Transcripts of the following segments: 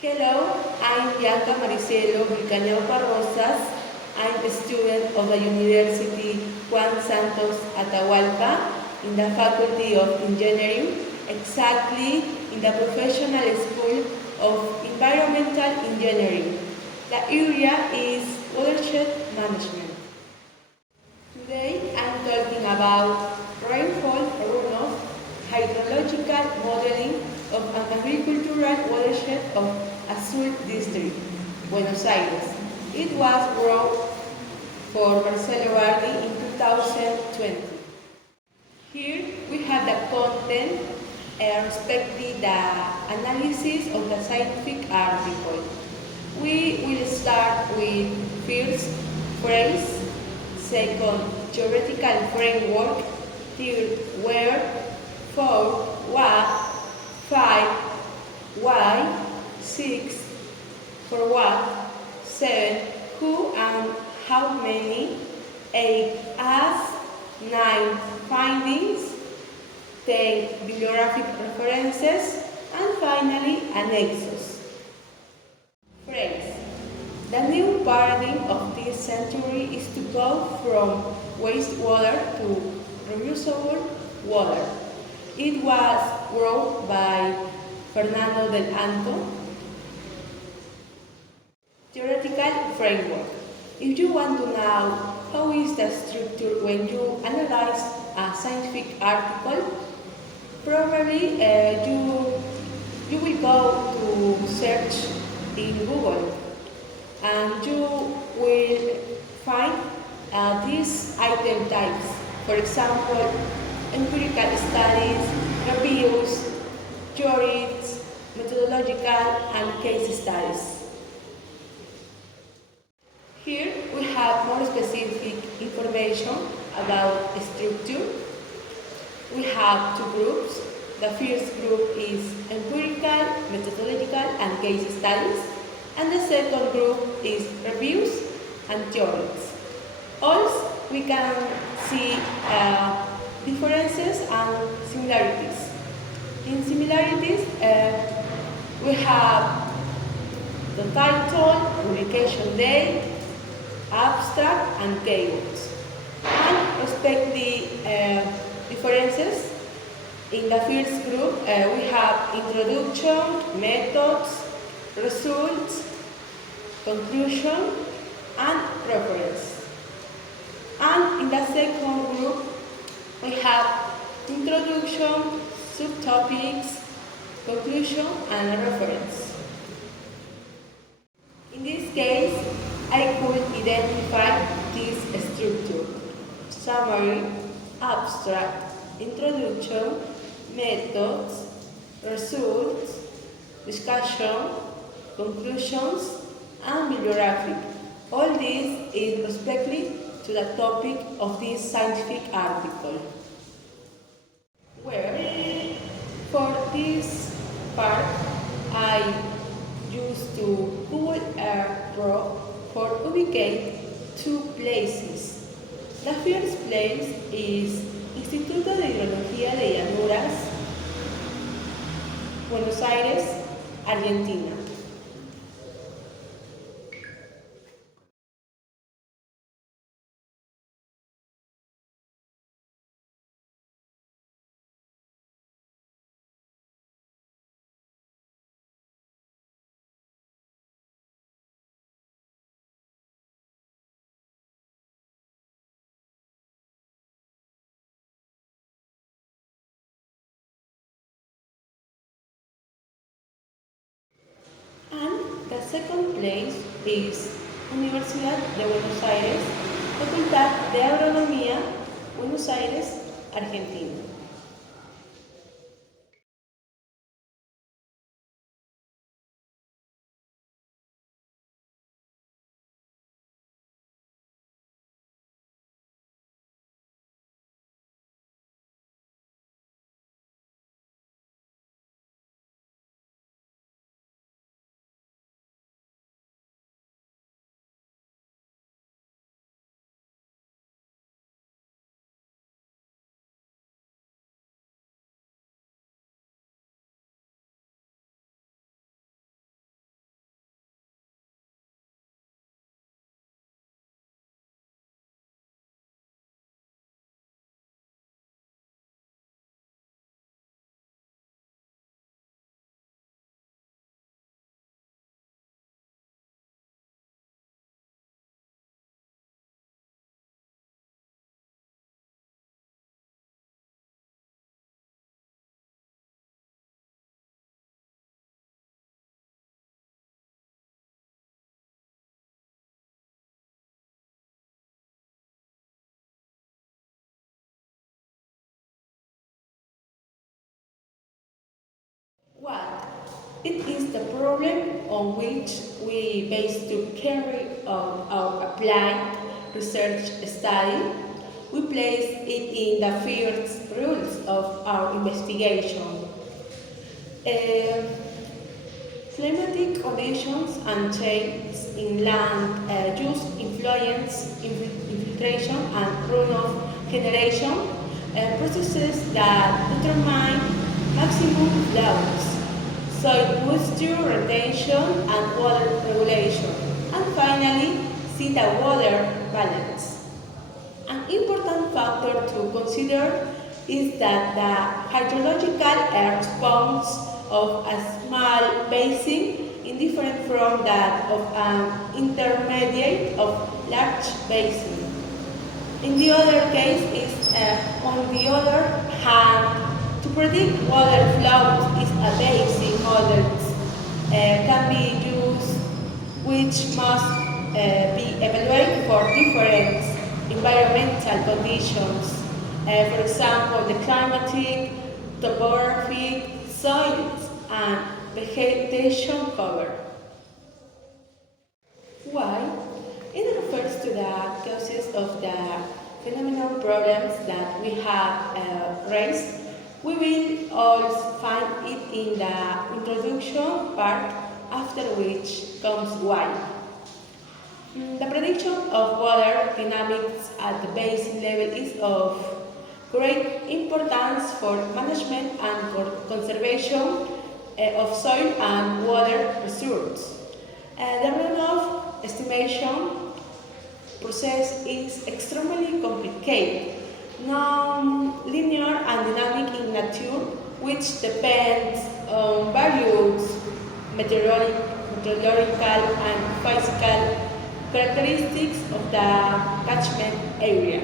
Hello, I'm Bianca Maricelo Vilcaneo Parrosas. I'm a student of the University Juan Santos Atahualpa in the Faculty of Engineering, exactly in the Professional School of Environmental Engineering. The area is watershed management. Today I'm talking about rainfall runoff, hydrological modeling of an agricultural watershed of Azul District, Buenos Aires. It was wrote for Marcelo Bardi in 2020. Here we have the content respectively the analysis of the scientific article. We will start with first phrase, second theoretical framework, third where, four what, five why, six for what, seven who and how many, eight as, nine findings, 10 bibliographic references, and finally annexes. Phrase. The new paradigm of this century is to go from wastewater to reusable water. It was wrote by Fernando del Anto. Theoretical framework. If you want to know how is the structure when you analyze a scientific article, probably you will go to search in Google and you will find these item types. For example, empirical studies, reviews, theories, methodological, and case studies. Here we have more specific information about structure. We have two groups. The first group is empirical, methodological, and case studies. And the second group is reviews and theories. Also, we can see differences and similarities. In similarities, we have the title, publication date, abstract, and keywords. And respect the differences. In the first group, we have introduction, methods, results, conclusion, and reference. And in the second group, we have introduction, subtopics, conclusion, and reference. In this case, I could identify this structure: summary, abstract, introduction, methods, results, discussion, conclusions, and bibliographic. All this is respectively to the topic of this scientific article. Where, for this part, I used to Google Earth Pro for ubicate two places. The first place is Instituto de Hidrología de Llanuras, Buenos Aires, Argentina. And the second place is Universidad de Buenos Aires, Facultad de Agronomía, Buenos Aires, Argentina. It is the problem on which we base to carry on our applied research study. We place it in the first rules of our investigation. Climatic conditions and changes in land use influence infiltration and runoff generation, processes that determine maximum flows, soil moisture retention and water regulation, and finally, see the water balance. An important factor to consider is that the hydrological response of a small basin is different from that of an intermediate of large basin. In the other case, on the other hand, to predict water flows is a basic model can be used, which must be evaluated for different environmental conditions. For example, the climatic, topographic, soils, and vegetation cover. Why? It refers to the causes of the phenomenal problems that we have raised. We will also find it in the introduction part, after which comes why. The prediction of water dynamics at the basin level is of great importance for management and conservation of soil and water resources. The runoff estimation process is extremely complicated, non-linear and dynamic in nature, which depends on various meteorological and physical characteristics of the catchment area.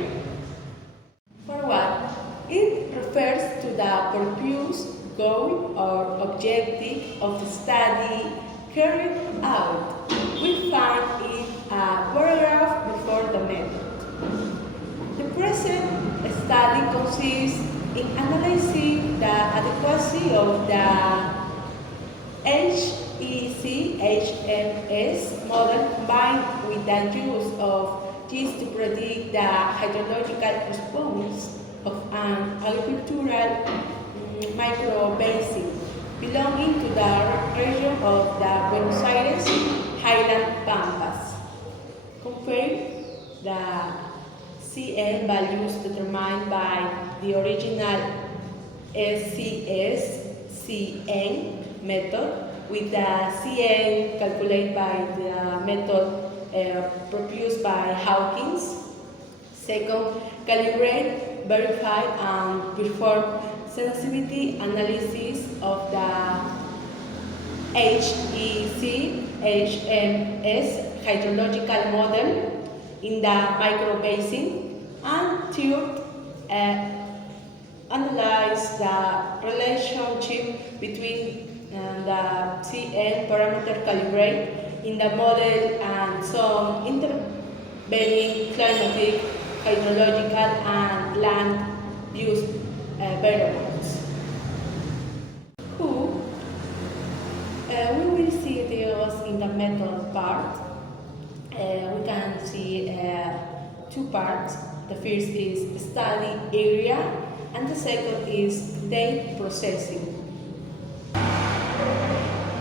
For what? It refers to the purpose, goal, or objective of the study carried out. We find it a paragraph before the method. The present study consists in analyzing the adequacy of the HEC-HMS model combined with the use of GIS to predict the hydrological response of an agricultural microbasin belonging to the region of the Buenos Aires highland pampas. Compare the CN values determined by the original SCS-CN method with the CN calculated by the method proposed by Hawkins. Second, calibrate, verify, and perform sensitivity analysis of the HEC-HMS hydrological model in the microbasin. And third, analyze the relationship between the CN parameter calibrate in the model and some intervening climatic, hydrological, and land use variables. We will see those in the method part. We can see two parts. The first is study area, and the second is data processing.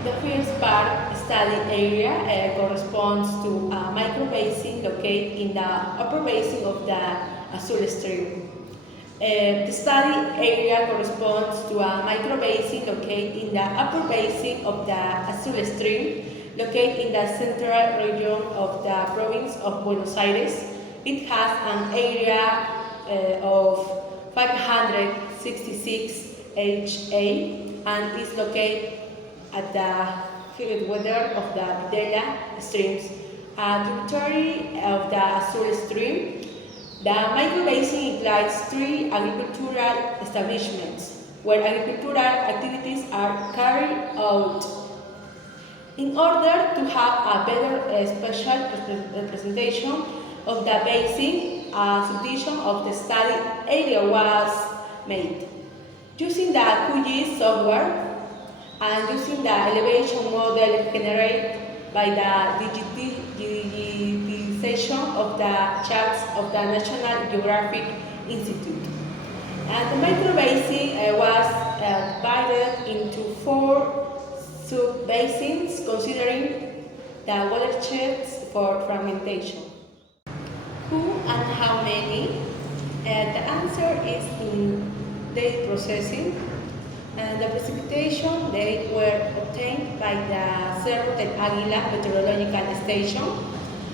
The first part, study area, corresponds to a microbasin located in the upper basin of the Azul stream. The study area corresponds to a microbasin located in the upper basin of the Azul stream, located in the central region of the province of Buenos Aires. It has an area of 566 ha and is located at the headwater of the Videla streams, a tributary of the Azul stream. The microbasin includes 3 agricultural establishments where agricultural activities are carried out. In order to have a better spatial representation of the basin, a subdivision of the study area was made. Using the QGIS software, and using the elevation model generated by the digitization of the charts of the National Geographic Institute. And the microbasin was divided into 4 sub-basins considering the watersheds for fragmentation. Who and how many? The answer is in date processing. And the precipitation they were obtained by the Cerro del Águila Meteorological Station,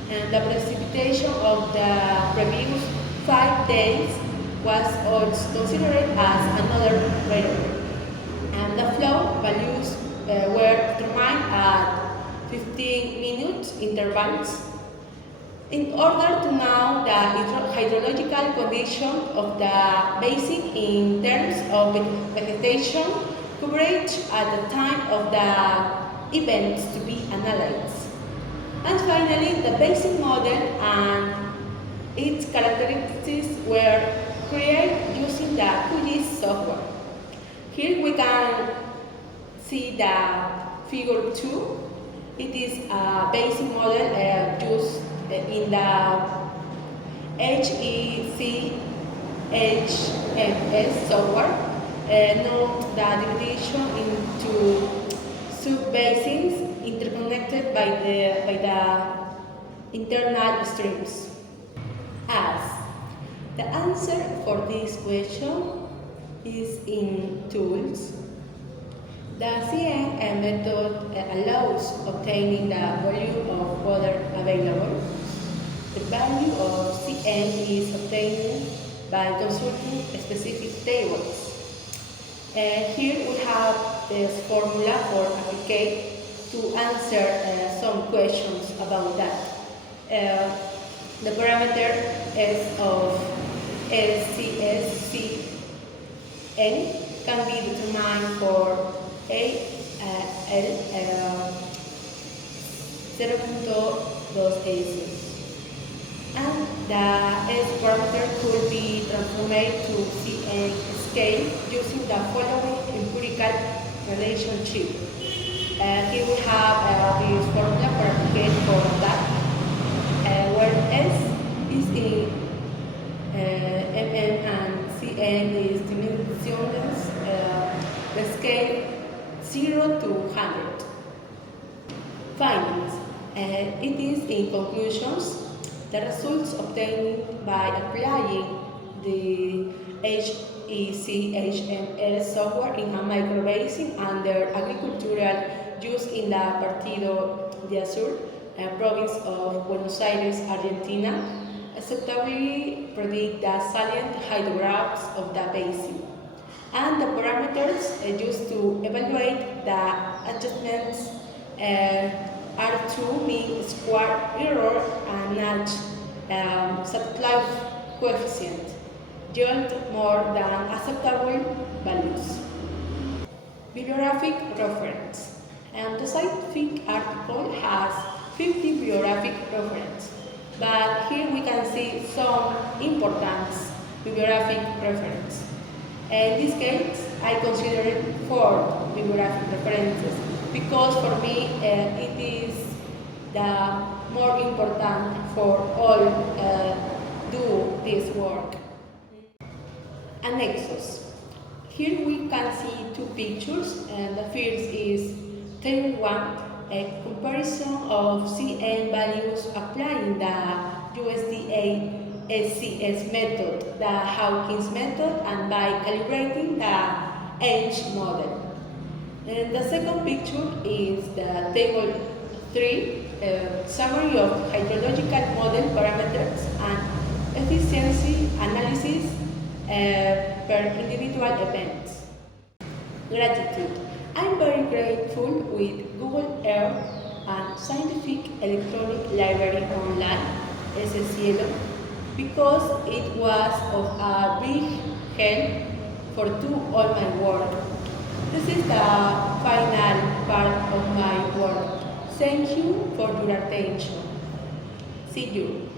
and the precipitation of the previous 5 days was also considered as another variable. And the flow values were determined at 15-minute intervals in order to know the hydrological condition of the basin in terms of vegetation coverage at the time of the events to be analyzed. And finally, the basic model and its characteristics were created using the QGIS software. Here we can see the figure 2. It is a basic model used in the HECHMS software. Note the division into sub-basins interconnected by the internal streams. As the answer for this question is in tools. The CN method allows obtaining the volume of water available. The value of CN is obtained by consulting specific tables. Here we have this formula for applicate to answer some questions about that. The parameter S of SCSCN can be determined for L0.2AC. And the S parameter could be transformed to CN scale using the following empirical relationship. Here we have this formula for applicate for that, where S is in mm and CN is dimensions, the scale 0 to 100. Findings. It is in conclusions. The results obtained by applying the HECHMS software in a microbasin under agricultural use in the Partido de Azul, province of Buenos Aires, Argentina, acceptably predict the salient hydrographs of the basin. And the parameters used to evaluate the adjustments are true mean square error and Nash subclave coefficient yield more than acceptable values. Bibliographic reference. The scientific article has 50 bibliographic references, but here we can see some important bibliographic references. In this case, I consider 4 bibliographic references because for me it is the more important for all do this work. Annexos. Here we can see 2 pictures, and the first is Table 1, a comparison of CN values applying the USDA SCS method, the Hawkins method, and by calibrating the ENGE model. And the second picture is the Table 3, summary of hydrological model parameters and efficiency analysis per individual events. Gratitude. I'm very grateful with Google Earth and Scientific Electronic Library Online, SCielo, because it was of a big help for do all my work. This is the final part of my work. Thank you for your attention. See you.